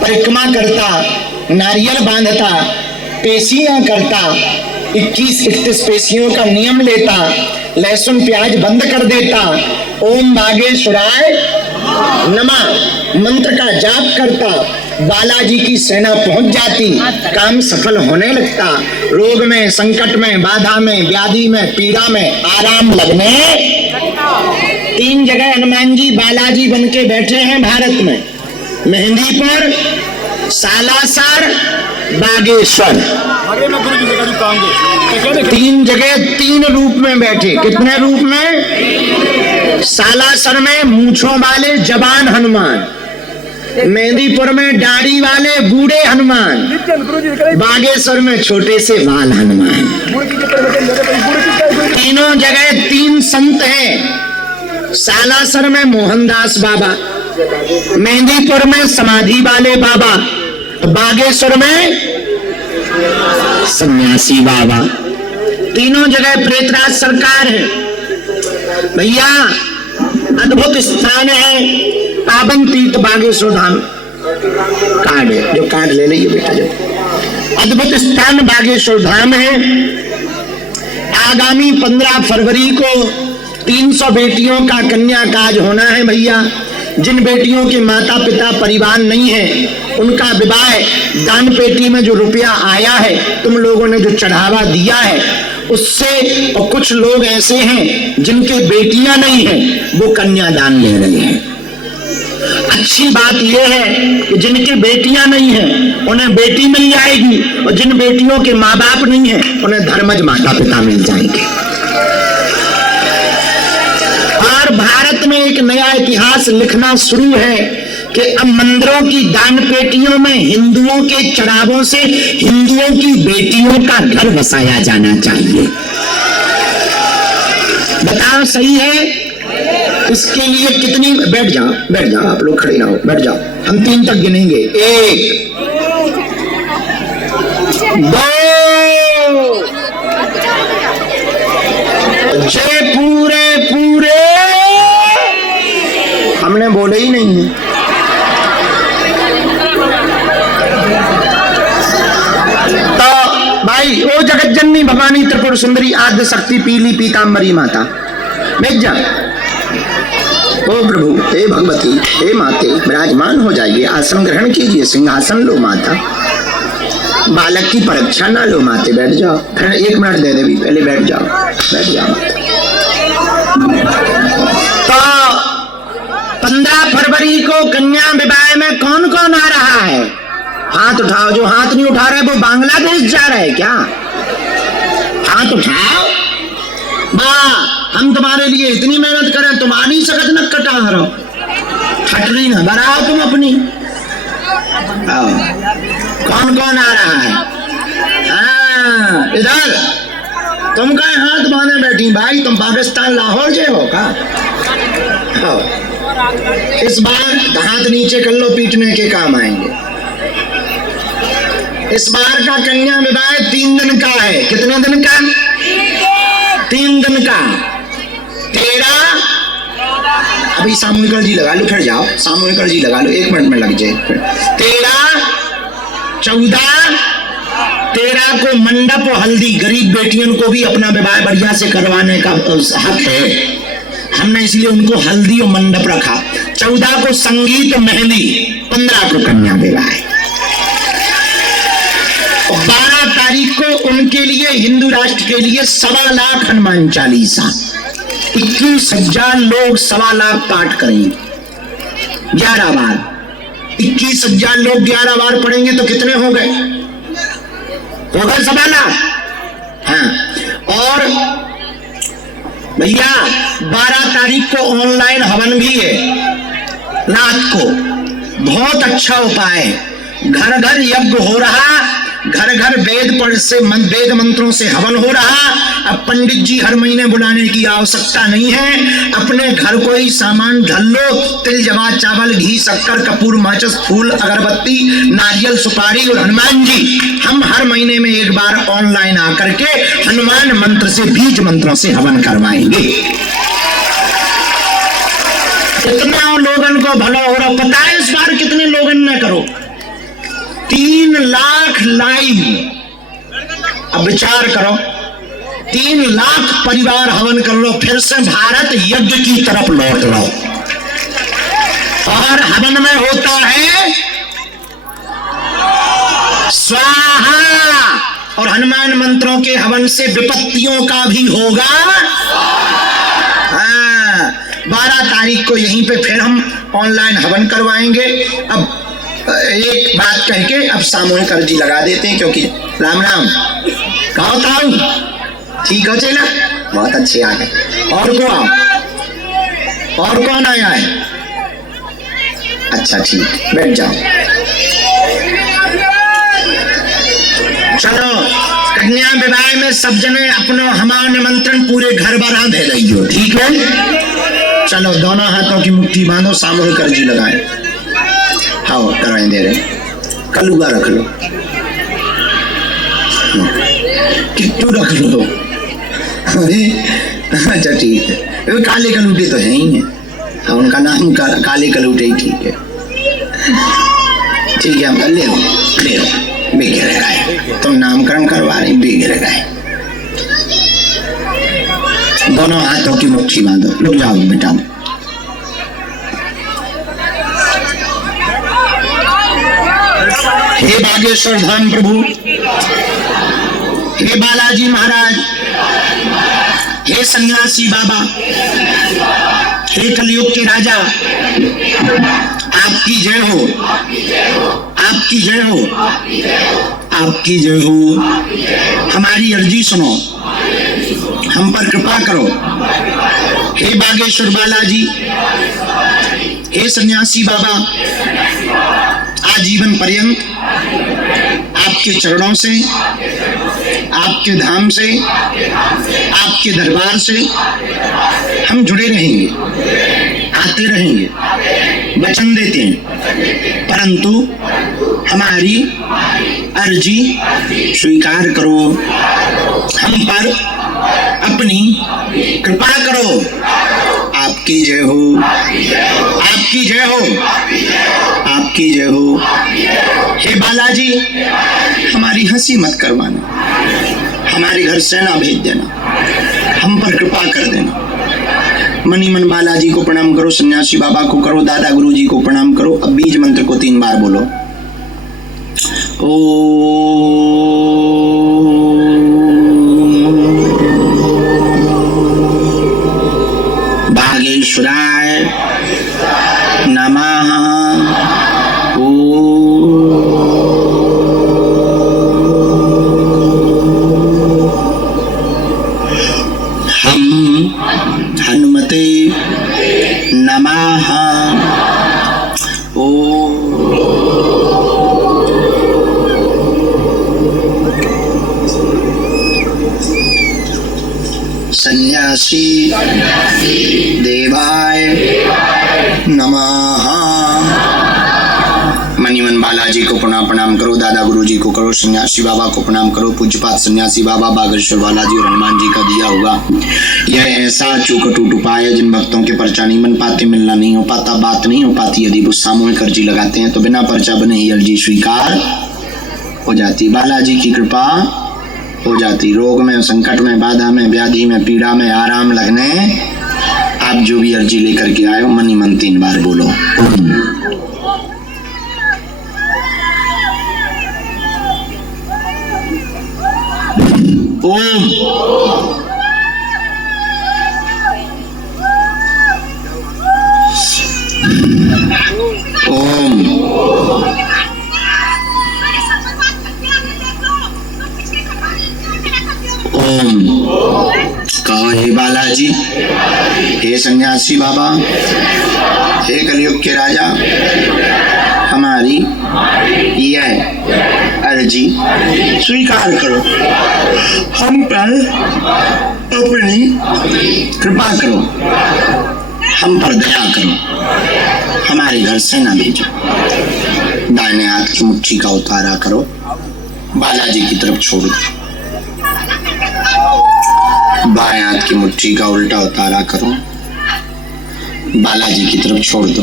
परिक्रमा करता, नारियल बांधता, पेशियां करता, 21-31 पेशियों का नियम लेता, लहसुन प्याज बंद कर देता, ओम बागेश्वराय नमः मंत्र का जाप करता, बालाजी की सेना पहुंच जाती, काम सफल होने लगता, रोग में, संकट में, बाधा में, व्याधि में, पीड़ा में आराम लगने। 3 जगह हनुमान जी बालाजी बन के बैठे हैं भारत में, मेहंदीपुर, सालासर, बागेश्वर। 3 जगह 3 रूप में बैठे। कितने रूप में? सालासर में मूंछों वाले जवान हनुमान, मेहंदीपुर में दाढ़ी वाले बूढ़े हनुमान, बागेश्वर में छोटे से बाल हनुमान। तीनों जगह 3 संत हैं। सालासर में मोहनदास बाबा, मेहंदीपुर में समाधि वाले बाबा, बागेश्वर में सन्यासी बाबा। तीनों जगह प्रेतराज सरकार है। भैया अद्भुत स्थान है, पावन तीर्थ बागेश्वर धाम। कार्ड है, जो कार्ड ले लीजिए बेटा। जो अद्भुत स्थान बागेश्वर धाम है। आगामी 15 फरवरी को 300 बेटियों का कन्या काज होना है भैया। जिन बेटियों के माता पिता परिवार नहीं है, उनका विवाह दान पेटी में जो रुपया आया है, तुम लोगों ने जो चढ़ावा दिया है उससे, और कुछ लोग ऐसे हैं जिनके बेटियां नहीं हैं, वो कन्यादान ले रहे हैं। अच्छी बात यह है कि जिनके बेटियां नहीं हैं उन्हें बेटी मिल जाएगी, और जिन बेटियों के माँ बाप नहीं है उन्हें धर्मज माता पिता मिल जाएंगे। और भारत में एक नया इतिहास लिखना शुरू है कि अब मंदिरों की दान पेटियों में हिंदुओं के चढ़ावों से हिंदुओं की बेटियों का घर बसाया जाना चाहिए। बताओ सही है? इसके लिए कितनी? बैठ जाओ आप लोग, खड़े ना हो, बैठ जाओ। हम 3 तक गिनेंगे। 1 2 6 पूरे हमने बोले ही नहीं है। तो भाई, ओ जगत जननी भवानी त्रिपुर सुंदरी आद्य शक्ति पीली पीतांबरी माता, बैठ जा। ओ प्रभु, हे भगवती, हे माते, विराजमान हो जाइए, आसन ग्रहण कीजिए, सिंहासन लो माता। बालक की परीक्षा ना लो माते, बैठ जाओ। फिर 1 मिनट दे देवी, पहले बैठ जाओ माता। तो 15 फरवरी को कन्या विवाह में कौन कौन आ रहा है? हाथ उठाओ। जो हाथ नहीं उठा रहे वो बांग्लादेश जा रहे हैं क्या? हाथ उठाओ। हम तुम्हारे लिए इतनी मेहनत करें, तुम आ नहीं सकते न कटा रहो, हट रही ना, बढ़ाओ तुम अपनी। कौन कौन आ रहा है? हाँ, इधर तुम कहे हाथ बांधे बैठी भाई, तुम पाकिस्तान लाहौर जे हो का? इस बार हाथ नीचे कर लो, पीटने के काम आएंगे। इस बार का कन्या विवाह 3 दिन का है। कितने दिन का? 3 दिन का। 13, अभी सामूहिक अर्जी लगा लो, फिर जाओ, सामूहिक अर्जी लगा लो, 1 मिनट में लग जाए। 13, 14, 13 को मंडप और हल्दी। गरीब बेटियों को भी अपना विवाह बढ़िया से करवाने का हक है, हमने इसलिए उनको हल्दी और मंडप रखा। 14 को संगीत मेहंदी, 15 को कन्या विवाह। 12 तारीख को उनके लिए, हिंदू राष्ट्र के लिए 1.25 लाख हनुमान चालीसा, 21,000 लोग 1.25 लाख पाठ करेंगे 11 बार। 21,000 लोग 11 बार पढ़ेंगे तो कितने हो गए? 1.25 लाख। हाँ, और भैया 12 तारीख को ऑनलाइन हवन भी है रात को। बहुत अच्छा उपाय है। घर घर यज्ञ हो रहा, घर घर वेद मंत्रों से हवन हो रहा। अब पंडित जी हर महीने बुलाने की आवश्यकता नहीं है। अपने घर को ही सामान ढल लो, तिल जवा चावल घी शक्कर कपूर माचिस फूल अगरबत्ती नारियल सुपारी। और हनुमान जी, हम हर महीने में 1 बार ऑनलाइन आकर के हनुमान मंत्र से, बीज मंत्रों से हवन करवाएंगे। कितना लोगन को भला हो रहा पता है? इस बार कितने लोगन ने करो? लाख लाइव, अब विचार करो, 3 लाख परिवार हवन कर लो, फिर से भारत यज्ञ की तरफ लौट लो। और हवन में होता है स्वाहा, और हनुमान मंत्रों के हवन से विपत्तियों का भी होगा। 12 तारीख को यहीं पे फिर हम ऑनलाइन हवन करवाएंगे। अब एक बात कह के अब सामूहिक अर्जी लगा देते हैं, क्योंकि राम राम कहो ताऊ, ठीक हो चला, बहुत अच्छे आ गए। और को आओ, और कौन आया है? अच्छा ठीक, बैठ जाओ। चलो, कन्या विवाह में सब जने अपनो हमारा निमंत्रण पूरे घर भरा दे रही, ठीक है? चलो, दोनों हाथों की मुट्ठी बांधो, सामूहिक अर्जी लगाए। हाँ, कराए दे रहे, कलुआ रख लो, किट्टू रख लो। अरे अच्छा ठीक है, काले कलूटे तो है ही है, उनका नाम काले कलूटे ही ठीक है। ठीक है, हम ले लो बेगे लगाए, तुम नामकरण करवा रहे, बेगे लगाए। दोनों हाथों की मुट्ठी बांधो, रुक जाओ बेटा। हे बागेश्वर धाम प्रभु, हे बालाजी महाराज, हे सन्यासी बाबा, हे कलयुग के राजा, आपकी जय हो, आपकी जय हो, आपकी जय हो। हमारी अर्जी सुनो, हम पर कृपा करो। हे बागेश्वर बालाजी, हे सन्यासी बाबा, आजीवन पर्यंत आपके चरणों से, आपके धाम से, आपके दरबार से हम जुड़े रहेंगे, आते रहेंगे, वचन देते हैं, परंतु हमारी अर्जी स्वीकार करो, हम पर अपनी कृपा करो। आपकी जय हो, आपकी जय हो, आपकी जय हो। हे बालाजी, हमारी हंसी मत करवाना, हमारे घर सेना भेज देना, हम पर कृपा कर देना। मनी मन बालाजी को प्रणाम करो, सन्यासी बाबा को करो, दादा गुरु जी को प्रणाम करो। अब बीज मंत्र को 3 बार बोलो। बागेश्वराय नमः। हम हनुमते नमः। सन्यासी देवाय नमः। मनीमन बालाजी को प्रणाम करो, दादा गुरु जी को करो, सन्यासी बाबा को प्रणाम करो। पूज्यपात सन्यासी बाबा, बागेश्वर बालाजी और हनुमान जी का दिया होगा यह ऐसा चूकटूट उपाय है जिन भक्तों के पर्चा नहीं बन पाते, मिलना नहीं हो पाता, बात नहीं हो पाती, यदि वो सामूहिक अर्जी लगाते हैं तो बिना पर्चा बने ही अर्जी स्वीकार हो जाती। बालाजी की कृपा हो जाती। रोग में, संकट में, बाधा में, व्याधि में, पीड़ा में आराम लगने आप जो भी अर्जी लेकर के आए हो, मनी मन 3 बार बोलो। ओम। ओम। ओम। कहो हे बालाजी, हे सन्यासी बाबा, हे कलयुग के राजा, हमारी यह अर्जी स्वीकार करो, हम पर अपनी कृपा करो, हम पर दया करो, हमारे घर से ना भेजो। दाहिने हाथ की मुट्ठी का उतारा करो, बालाजी की तरफ छोड़ दो। बाएं हाथ की मुट्ठी का उल्टा उतारा करो, बालाजी की तरफ छोड़ दो।